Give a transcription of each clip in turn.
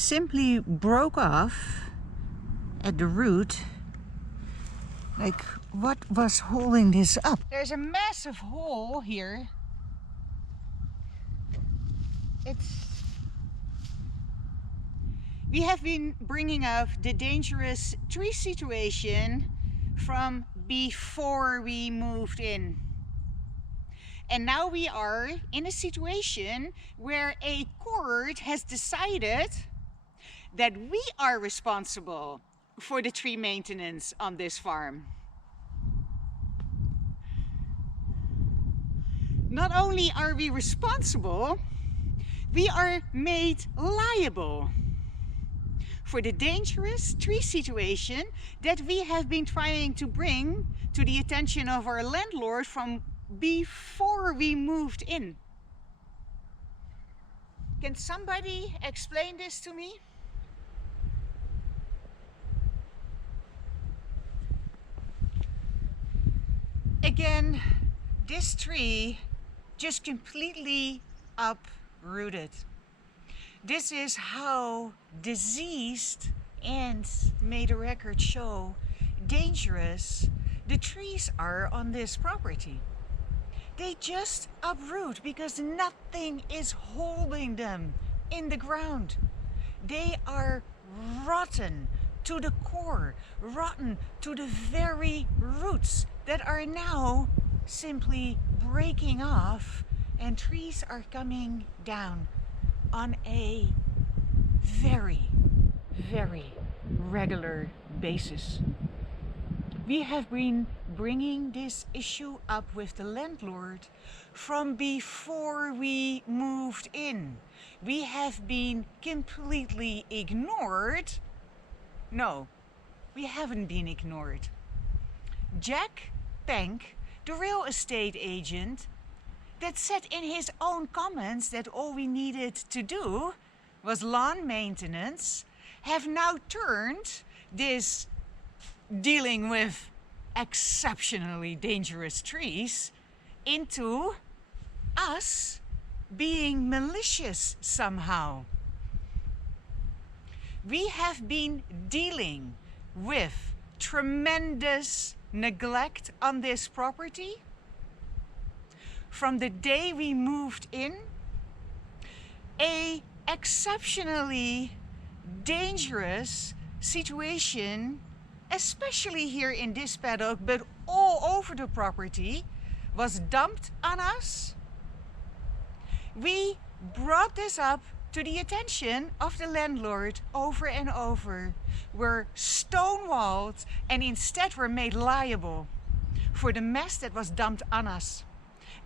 simply broke off at the root. Like, what was holding this up? There's a massive hole here. We have been bringing up the dangerous tree situation from before we moved in. And now we are in a situation where a court has decided that we are responsible for the tree maintenance on this farm. Not only are we responsible, we are made liable for the dangerous tree situation that we have been trying to bring to the attention of our landlord from before we moved in. Can somebody explain this to me? Again, this tree just completely uprooted. This is how diseased and, may the record show, dangerous the trees are on this property. They just uproot because nothing is holding them in the ground. They are rotten to the core, rotten to the very roots that are now simply breaking off, and trees are coming down on a very, very regular basis. We have been bringing this issue up with the landlord from before we moved in. We have been completely ignored. No, we haven't been ignored. Jack Pank, the real estate agent, that said in his own comments that all we needed to do was lawn maintenance, have now turned this dealing with exceptionally dangerous trees into us being malicious somehow. We have been dealing with tremendous neglect on this property from the day we moved in. A exceptionally dangerous situation, especially here in this paddock, but all over the property, was dumped on us. We brought this up to the attention of the landlord over and over. Were stonewalled and instead were made liable for the mess that was dumped on us,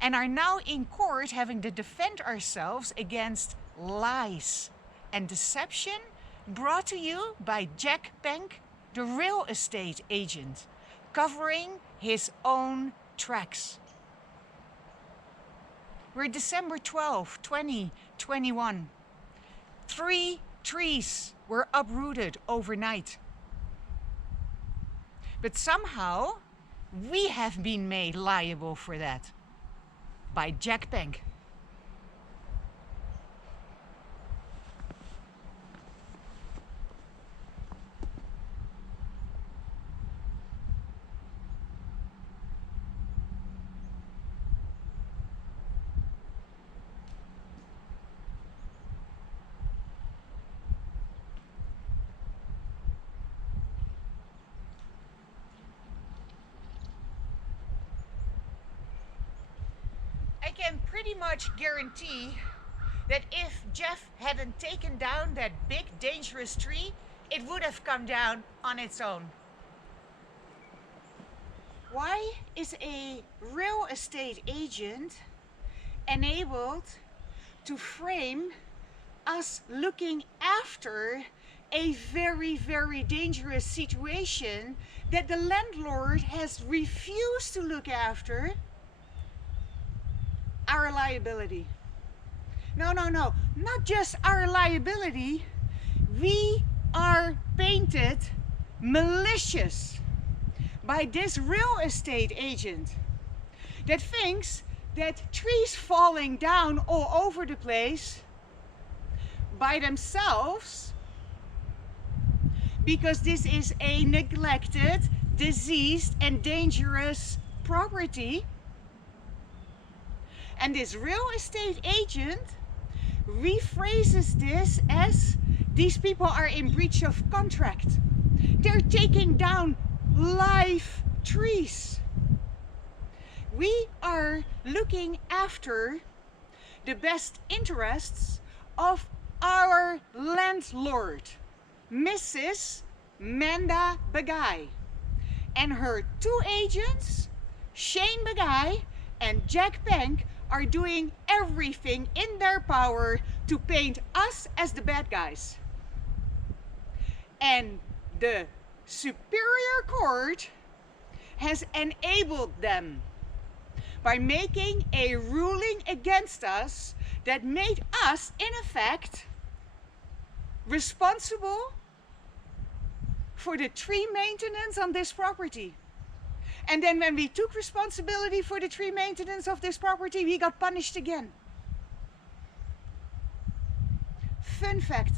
and are now in court having to defend ourselves against lies and deception brought to you by Jack Pank, the real estate agent, covering his own tracks. We're December 12, 2021. 3 trees were uprooted overnight. But somehow we have been made liable for that by Jack Pank. I can pretty much guarantee that if Jeff hadn't taken down that big dangerous tree, it would have come down on its own. Why is a real estate agent enabled to frame us looking after a very, very dangerous situation that the landlord has refused to look after? Our liability. No, not just our liability. We are painted malicious by this real estate agent that thinks that trees falling down all over the place by themselves because this is a neglected, diseased, and dangerous property. And this real estate agent rephrases this as these people are in breach of contract. They're taking down live trees. We are looking after the best interests of our landlord, Mrs. Manda Begay, and her two agents, Shane Begay and Jack Pank, are doing everything in their power to paint us as the bad guys. And the Superior Court has enabled them by making a ruling against us that made us, in effect, responsible for the tree maintenance on this property. And then when we took responsibility for the tree maintenance of this property, we got punished again. Fun fact.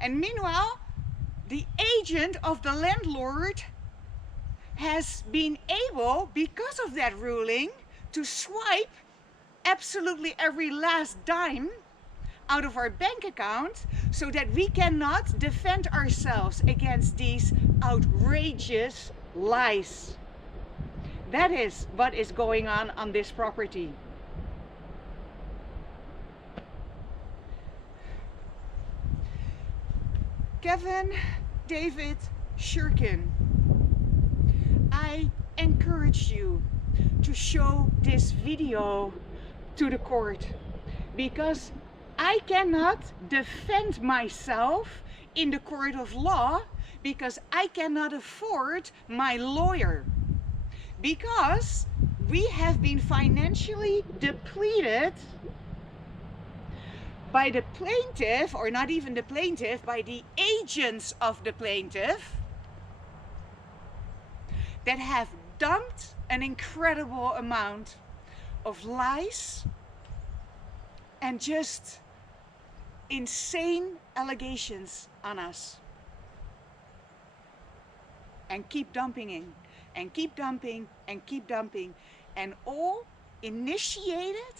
And meanwhile, the agent of the landlord has been able, because of that ruling, to swipe absolutely every last dime out of our bank account so that we cannot defend ourselves against these outrageous lies. That is what is going on this property. Kevin David Shurkin, I encourage you to show this video to the court, because I cannot defend myself in the court of law, because I cannot afford my lawyer, because we have been financially depleted by the plaintiff, or not even the plaintiff, by the agents of the plaintiff that have dumped an incredible amount of lies and just insane allegations on us. And keep dumping and keep dumping and keep dumping, and all initiated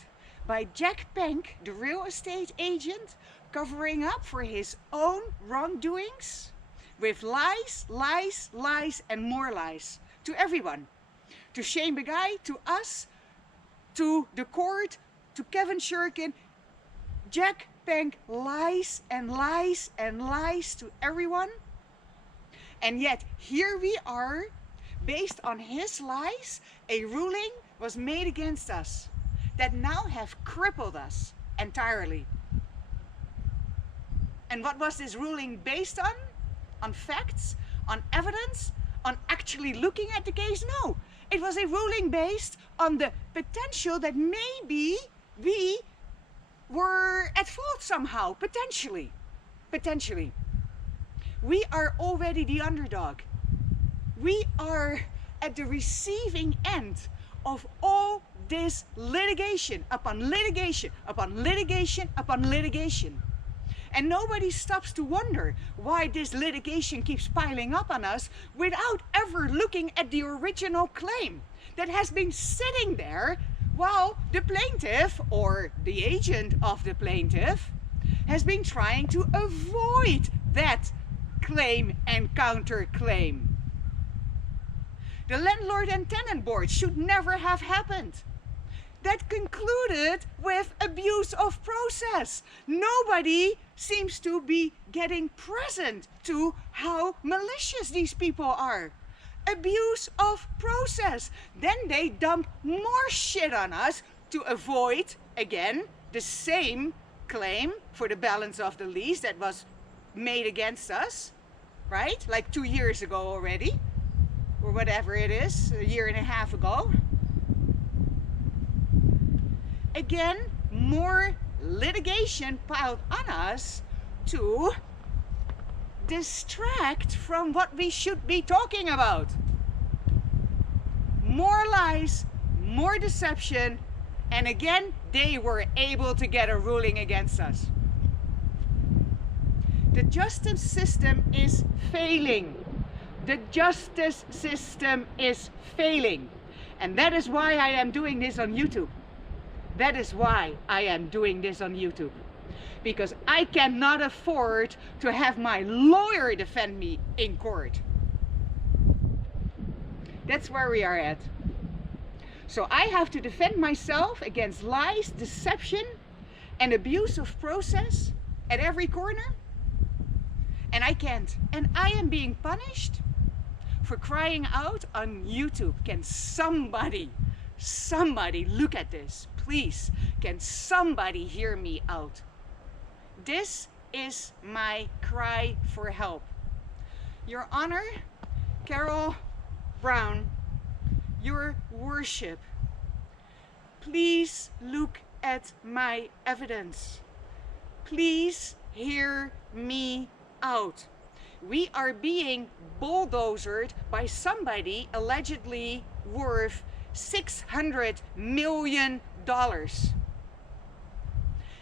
by Jack Pank, the real estate agent, covering up for his own wrongdoings with lies, lies, lies, and more lies to everyone. To Shane Begay, to us, to the court, to Kevin Shurkin. Jack Pank lies and lies and lies to everyone. And yet here we are, based on his lies, a ruling was made against us that now have crippled us entirely. And what was this ruling based on? On facts? On evidence? On actually looking at the case? No, it was a ruling based on the potential that maybe we were at fault somehow, potentially. Potentially. We are already the underdog. We are at the receiving end of all this litigation upon litigation upon litigation upon litigation. And nobody stops to wonder why this litigation keeps piling up on us without ever looking at the original claim that has been sitting there while the plaintiff, or the agent of the plaintiff, has been trying to avoid that claim and counterclaim. The landlord and tenant board should never have happened. That concluded with abuse of process. Nobody seems to be getting present to how malicious these people are. Abuse of process. Then they dump more shit on us to avoid, again, the same claim for the balance of the lease that was made against us, right? Like 2 years ago already, or whatever it is, a year and a half ago. Again, more litigation piled on us to distract from what we should be talking about. More lies, more deception, and again, they were able to get a ruling against us. The justice system is failing. The justice system is failing. And that is why I am doing this on YouTube. That is why I am doing this on YouTube. Because I cannot afford to have my lawyer defend me in court. That's where we are at. So I have to defend myself against lies, deception, and abuse of process at every corner. And I can't. And I am being punished for crying out on YouTube. Can somebody look at this? Please, can somebody hear me out? This is my cry for help. Your Honor, Carol Brown, Your Worship, please look at my evidence. Please hear me out. We are being bulldozed by somebody allegedly worth $600 million.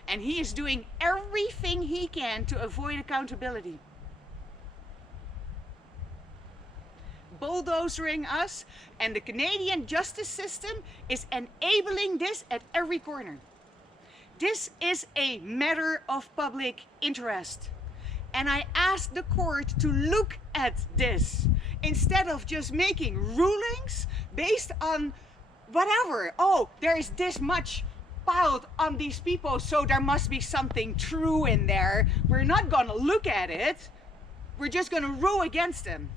And he is doing everything he can to avoid accountability. Bulldozing us, and the Canadian justice system is enabling this at every corner. This is a matter of public interest. And I ask the court to look at this instead of just making rulings based on whatever. Oh, there is this much piled on these people, so there must be something true in there. We're not going to look at it. We're just going to rule against them.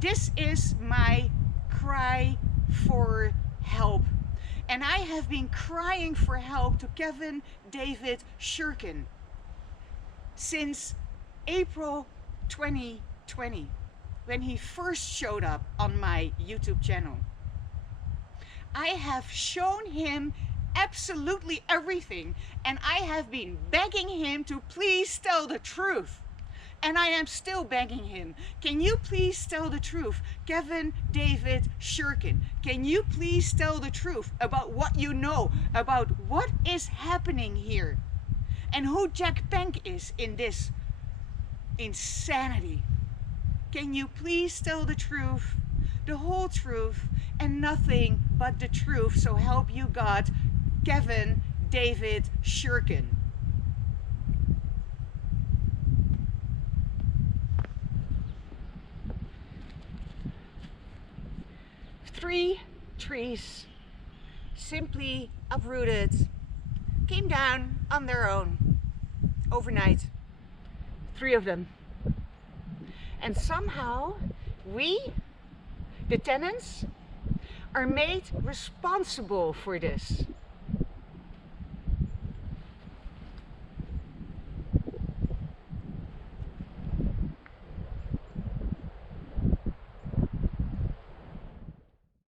This is my cry for help. And I have been crying for help to Kevin David Shurkin since April 2020, when he first showed up on my YouTube channel. I have shown him absolutely everything, and I have been begging him to please tell the truth. And I am still begging him. Can you please tell the truth? Kevin David Shurkin, can you please tell the truth about what you know, about what is happening here? And who Jack Penk is in this insanity. Can you please tell the truth, the whole truth, and nothing but the truth, so help you God, Kevin David Shurkin. Three trees, simply uprooted, came down on their own overnight. 3 of them. And somehow we, the tenants, are made responsible for this.